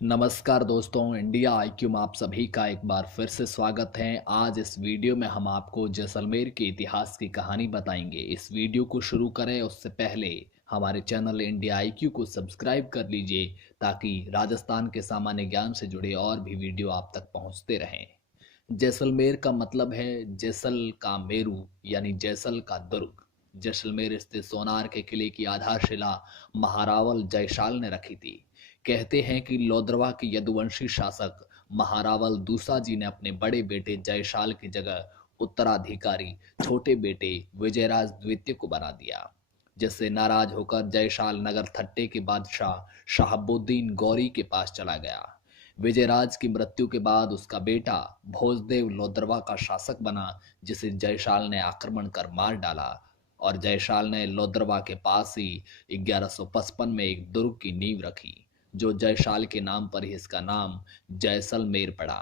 नमस्कार दोस्तों, India IQ में आप सभी का एक बार फिर से स्वागत है। आज इस वीडियो में हम आपको जैसलमेर के इतिहास की कहानी बताएंगे। इस वीडियो को शुरू करें उससे पहले हमारे चैनल इंडिया आईक्यू को सब्सक्राइब कर लीजिए ताकि राजस्थान के सामान्य ज्ञान से जुड़े और भी वीडियो आप तक पहुंचते रहें। जैसलमेर का मतलब है जैसल का मेरू यानी जैसल का दुर्ग। जैसलमेर स्थित सोनार के किले की आधारशिला महारावल जयशाल ने रखी थी। कहते हैं कि लोद्रवा के यदुवंशी शासक महारावल दूसा जी ने अपने बड़े बेटे जयशाल की जगह उत्तराधिकारी छोटे बेटे विजयराज द्वितीय को बना दिया, जिससे नाराज होकर जयशाल नगर थट्टे के बादशाह शहाबुद्दीन गौरी के पास चला गया। विजयराज की मृत्यु के बाद उसका बेटा भोजदेव लोद्रवा का शासक बना, जिसे जयशाल ने आक्रमण कर मार डाला और जयशाल ने लोद्रवा के पास ही 1155 में एक दुर्ग की नींव रखी, जो जयशाल के नाम पर ही इसका नाम जैसलमेर पड़ा।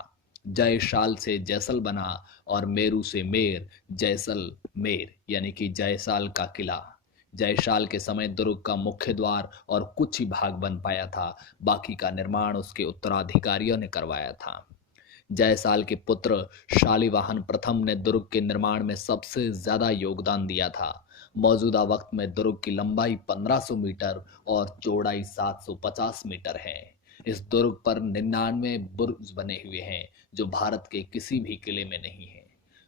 जयशाल से जैसल बना और मेरू से मेर, जैसलमेर यानी कि जयसाल का किला। जयशाल के समय दुर्ग का मुख्य द्वार और कुछ ही भाग बन पाया था, बाकी का निर्माण उसके उत्तराधिकारियों ने करवाया था। जयसाल के पुत्र शालिवाहन प्रथम ने दुर्ग के निर्माण में सबसे ज्यादा योगदान दिया था। मौजूदा वक्त में दुर्ग की लंबाई 1500 मीटर और चौड़ाई 750 मीटर है। इस दुर्ग पर 99 बुर्ज बने हुए हैं, जो भारत के किसी भी किले में नहीं है।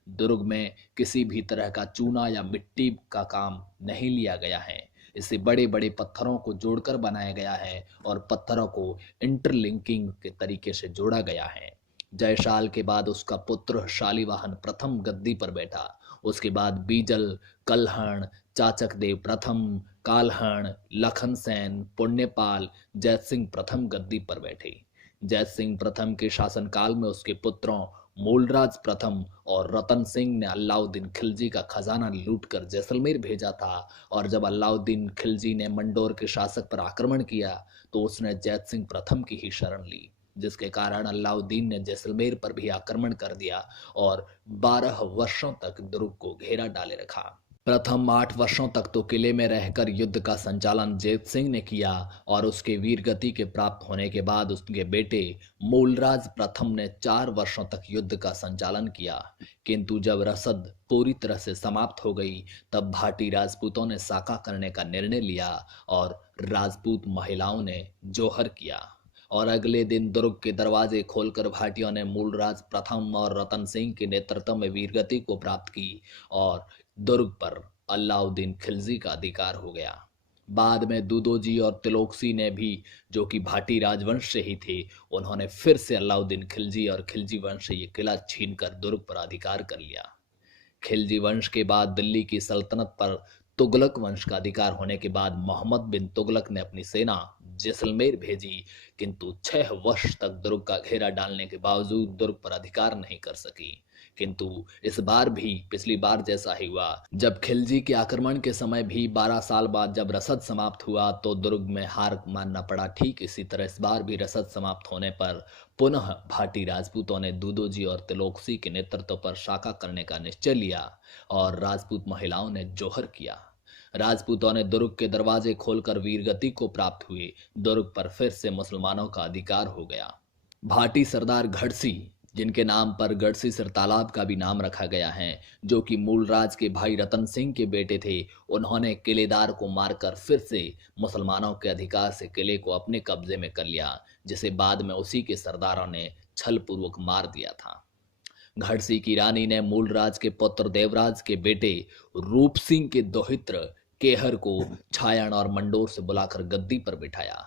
दुर्ग में किसी भी तरह का चूना या मिट्टी का काम नहीं लिया गया है। इसे बड़े बड़े पत्थरों को जोड़कर बनाया गया है और पत्थरों को इंटरलिंकिंग के तरीके से जोड़ा गया है। जयशाल के बाद उसका पुत्र शालिवाहन प्रथम गद्दी पर बैठा। उसके बाद बीजल, कल्हण, चाचक देव प्रथम, काल्हण, लखन सेन, पुण्यपाल, जैत सिंह प्रथम गद्दी पर बैठे। जैत सिंह प्रथम के शासनकाल में उसके पुत्रों मूलराज प्रथम और रतन सिंह ने अलाउद्दीन खिलजी का खजाना लूटकर जैसलमेर भेजा था। और जब अलाउद्दीन खिलजी ने मंडोर के शासक पर आक्रमण किया तो उसने जैत सिंह प्रथम की ही शरण ली, जिसके कारण अलाउद्दीन ने जैसलमेर पर भी आक्रमण कर दिया और 12 वर्षों तक दुर्ग को घेरा डाले रखा। प्रथम 8 वर्षों तक तो किले में रहकर युद्ध का संचालन जैत सिंह ने किया और उसके वीर गति के प्राप्त होने के बाद उसके बेटे मूलराज प्रथम ने 4 वर्षों तक युद्ध का संचालन किया। किंतु जब रसद पूरी तरह से समाप्त हो गई तब भाटी राजपूतों ने साका करने का निर्णय लिया और राजपूत महिलाओं ने जोहर किया और अगले दिन दुर्ग के दरवाजे खोलकर भाटियों ने मूलराज प्रथम और रतन सिंह के नेतृत्व में वीरगति को प्राप्त की और दुर्ग पर अलाउद्दीन खिलजी का अधिकार हो गया। बाद में दूदोजी और तिलोकसी ने भी, जो कि भाटी राजवंश से ही थे, उन्होंने फिर से अलाउद्दीन खिलजी और खिलजी वंश से ये किला छीनकर दुर्ग पर अधिकार कर लिया। खिलजी वंश के बाद दिल्ली की सल्तनत पर तुगलक वंश का अधिकार होने के बाद मोहम्मद बिन तुगलक ने अपनी सेना जैसलमेर भेजी, किंतु 6 वर्ष तक दुर्ग का घेरा डालने के बावजूद दुर्ग पर अधिकार नहीं कर सकी। किंतु इस बार भी पिछली बार जैसा ही हुआ। जब खिलजी के आक्रमण के समय भी 12 साल बाद जब रसद समाप्त हुआ तो दुर्ग में हार मानना पड़ा। ठीक इसी तरह इस बार भी रसद समाप्त होने पर पुनः भाटी राजपूतों ने दूदोजी और तिलोकसी के नेतृत्व पर साका करने का निश्चय लिया और राजपूत महिलाओं ने जोहर किया। राजपूतों ने दुर्ग के दरवाजे खोलकर वीरगति को प्राप्त हुए। दुर्ग पर फिर से मुसलमानों का अधिकार हो गया। भाटी सरदार गढ़सी, जिनके नाम पर गढ़सीसर तालाब का भी नाम रखा गया है, जो कि मूलराज के भाई रतन सिंह के बेटे थे, उन्होंने किलेदार को मारकर फिर से मुसलमानों के अधिकार से किले को अपने कब्जे में कर लिया, जिसे बाद में उसी के सरदारों ने छल पूर्वक मार दिया था। घड़सी की रानी ने मूलराज के पुत्र देवराज के बेटे रूप सिंह के दोहित्र केहर को छायण और मंडोर से बुलाकर गद्दी पर बिठाया।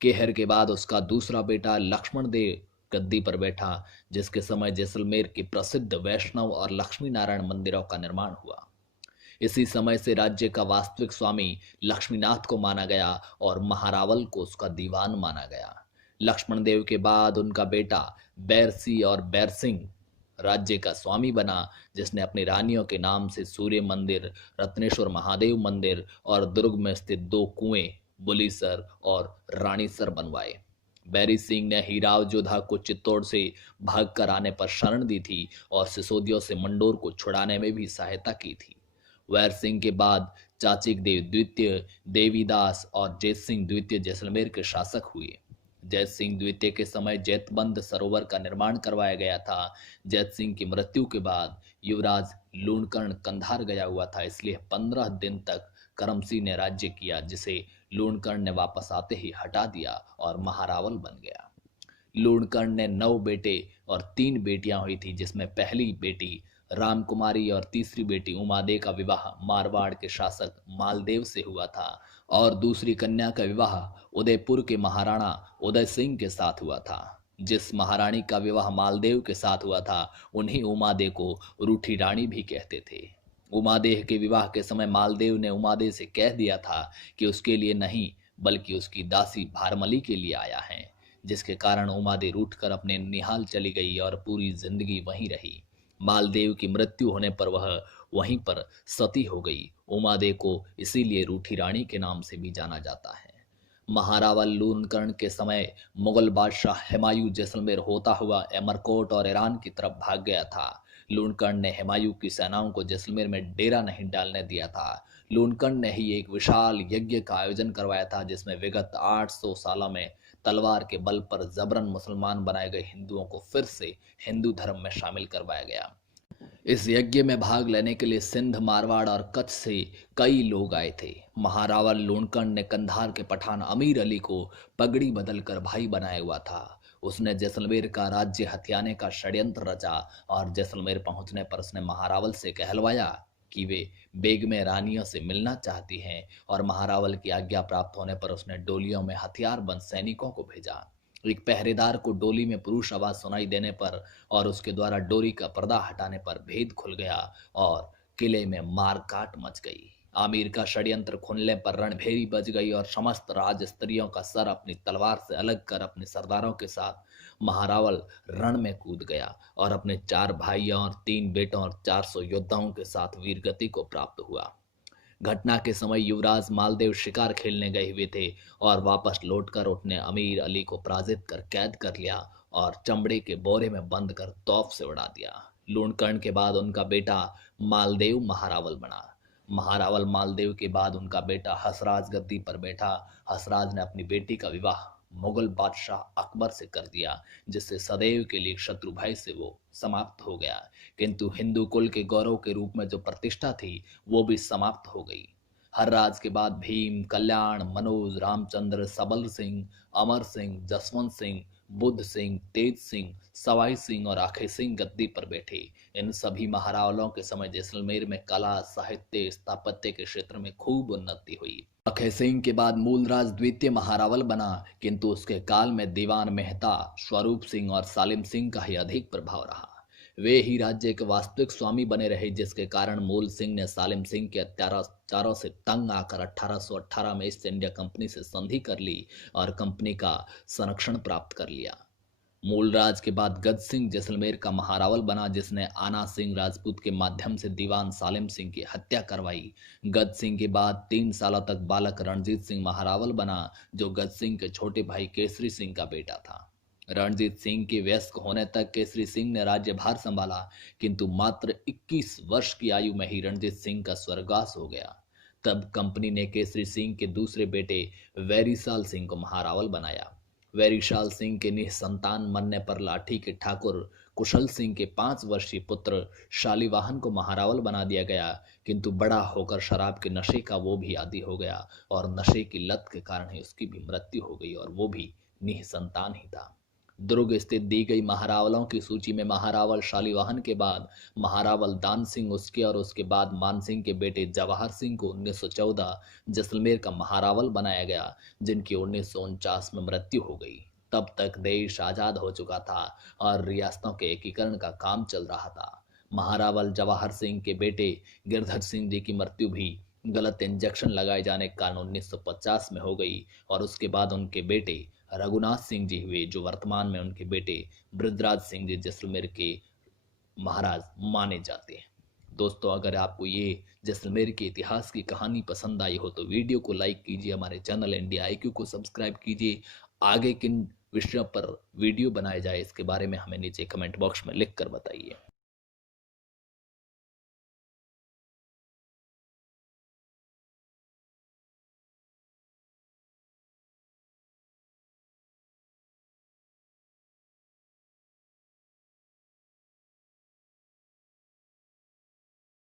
केहर के बाद उसका दूसरा बेटा लक्ष्मण देव गद्दी पर बैठा, जिसके समय जैसलमेर के प्रसिद्ध वैष्णव और लक्ष्मी नारायण मंदिरों का निर्माण हुआ। इसी समय से राज्य का वास्तविक स्वामी लक्ष्मीनाथ को माना गया और महारावल को उसका दीवान माना गया। लक्ष्मण देव के बाद उनका बेटा बैरसी और बैरसिंह राज्य का स्वामी बना, जिसने अपनी रानियों के नाम से सूर्य मंदिर, रत्नेश्वर महादेव मंदिर और दुर्ग में स्थित 2 कुएं बुलीसर और रानीसर बनवाए। बैरी सिंह ने हीराव जोधा को चित्तौड़ से भागकर आने पर शरण दी थी और सिसोदियों से मंडोर को छुड़ाने में भी सहायता की थी। वैर सिंह के बाद चाचिक देव द्वितीय, देवीदास और जेत सिंह द्वितीय जैसलमेर के शासक हुए। जैत सिंह द्वितीय के समय जैतबंद सरोवर का निर्माण करवाया गया था। जैत सिंह की मृत्यु के बाद युवराज लूणकर्ण कंधार गया हुआ था, इसलिए 15 दिन तक करमसिंह ने राज्य किया, जिसे लूणकर्ण ने वापस आते ही हटा दिया और महारावल बन गया। लूणकर्ण ने 9 बेटे और 3 बेटियां हुई थी, जिसमें पहली बेटी रामकुमारी और तीसरी बेटी उमादे का विवाह मारवाड़ के शासक मालदेव से हुआ था और दूसरी कन्या का विवाह उदयपुर के महाराणा उदय सिंह के साथ हुआ था। जिस महारानी का विवाह मालदेव के साथ हुआ था, उन्हीं उमादे को रूठी रानी भी कहते थे। उमादेह के विवाह के समय मालदेव ने उमादे से कह दिया था कि उसके लिए नहीं, बल्कि उसकी दासी भारमली के लिए आया है, जिसके कारण उमादे रूठकर अपने निहाल चली गई और पूरी जिंदगी वहीं रही। मालदेव की मृत्यु होने पर वह वहीं पर सती हो गई। उमादे को इसीलिए रूठी रानी के नाम से भी जाना जाता है। महारावल लूणकर्ण के समय मुगल बादशाह हुमायूं जैसलमेर होता हुआ अमरकोट और ईरान की तरफ भाग गया था। लूणकर्ण ने हुमायूं की सेनाओं को जैसलमेर में डेरा नहीं डालने दिया था। लूणकर्ण ने ही एक विशाल यज्ञ का आयोजन करवाया था, जिसमें विगत 800 सालों में तलवार के बल पर जबरन मुसलमान बनाए गए हिंदुओं को फिर से हिंदू धर्म में शामिल करवाया गया। इस यज्ञ में भाग लेने के लिए सिंध, मारवाड़ और कच्छ से कई लोग आए थे। महारावल लूणकर्ण ने कंधार के पठान अमीर अली को पगड़ी बदलकर भाई बनाया हुआ था। उसने जैसलमेर का राज्य हथियाने का षड्यंत्र रचा और जैसलमेर पहुंचने पर उसने महारावल से कहलवाया कि वे बेगमे रानियों से मिलना चाहती हैं, और महारावल की आज्ञा प्राप्त होने पर उसने डोलियों में हथियारबंद सैनिकों को भेजा। एक पहरेदार को डोली में पुरुष आवाज सुनाई देने पर और उसके द्वारा डोरी का पर्दा हटाने पर भेद खुल गया और किले में मारकाट मच गई। आमिर का षड्यंत्र खुलने पर रणभेरी बज गई और समस्त राज स्त्रियों का सर अपनी तलवार से अलग कर अपने सरदारों के साथ महारावल रण में कूद गया और अपने 4 भाइयों और 3 बेटों और 400 योद्धाओं के साथ वीरगति को प्राप्त हुआ। घटना के समय युवराज मालदेव शिकार खेलने गए हुए थे और वापस लौटकर उसने अमीर अली को पराजित कर कैद कर लिया और चमड़े के बोरे में बंद कर तौफ से उड़ा दिया। लूणकर्ण के बाद उनका बेटा मालदेव महारावल बना। महारावल मालदेव के बाद उनका बेटा हसराज गद्दी पर बैठा। हसराज ने अपनी बेटी का विवाह मुगल बादशाह अकबर से कर दिया, जिससे सदैव के लिए शत्रु भय से वो समाप्त हो गया। किंतु हिंदू कुल के गौरव के रूप में जो प्रतिष्ठा थी, वो भी समाप्त हो गई। हर राज के बाद भीम, कल्याण, मनोज, रामचंद्र, सबल सिंह, अमर सिंह, जसवंत सिंह, बुद्ध सिंह, तेज सिंह, सवाई सिंह और आखे सिंह गद्दी पर बैठे। इन सभी महारावलों के समय जैसलमेर में कला, साहित्य, स्थापत्य के क्षेत्र में खूब उन्नति हुई। आखे सिंह के बाद मूलराज द्वितीय महारावल बना, किंतु उसके काल में दीवान मेहता, स्वरूप सिंह और सालिम सिंह का ही अधिक प्रभाव रहा। वे ही राज्य के वास्तविक स्वामी बने रहे, जिसके कारण मूल सिंह ने सालिम सिंह के अत्याचारों से तंग आकर 1818 में ईस्ट इंडिया कंपनी से संधि कर ली और कंपनी का संरक्षण प्राप्त कर लिया। मूलराज के बाद गज सिंह जैसलमेर का महारावल बना, जिसने आना सिंह राजपूत के माध्यम से दीवान सालिम सिंह की हत्या करवाई। गज सिंह के बाद 3 सालों तक बालक रणजीत सिंह महारावल बना, जो गज सिंह के छोटे भाई केसरी सिंह का बेटा था। रणजीत सिंह के वयस्क होने तक केसरी सिंह ने राज्यभार संभाला, किंतु मात्र 21 वर्ष की आयु में ही रणजीत सिंह का स्वर्गवास हो गया। तब कंपनी ने केसरी सिंह के दूसरे बेटे वैरीसाल सिंह को महारावल बनाया। वैरीशाल सिंह के निसंतान मरने पर लाठी के ठाकुर कुशल सिंह के 5 वर्षीय पुत्र शालीवाहन को महारावल बना दिया गया, किंतु बड़ा होकर शराब के नशे का वो भी आदी हो गया और नशे की लत के कारण ही उसकी भी मृत्यु हो गई, और वो भी निसंतान ही था। दुर्ग स्थित दी गई महारावलों की सूची में महारावल शालीवाहन के बाद महारावल दान सिंह उसके और उसके बाद मान सिंह के बेटे जवाहर सिंह को 1914 जैसलमेर का महारावल बनाया गया, जिनकी 1949 में मृत्यु हो गई। तब तक देश आजाद हो चुका था और रियासतों के एकीकरण का काम चल रहा था। महारावल जवाहर सिंह के बेटे गिरधर सिंह जी की मृत्यु भी गलत इंजेक्शन लगाए जाने के कारण 1950 में हो गई और उसके बाद उनके बेटे रघुनाथ सिंह जी हुए, जो वर्तमान में उनके बेटे बृजराज सिंह जी जैसलमेर के महाराज माने जाते हैं। दोस्तों, अगर आपको ये जैसलमेर के इतिहास की कहानी पसंद आई हो तो वीडियो को लाइक कीजिए, हमारे चैनल इंडिया IQ को सब्सक्राइब कीजिए। आगे किन विषयों पर वीडियो बनाए जाए इसके बारे में हमें नीचे कमेंट बॉक्स में लिख कर बताइए।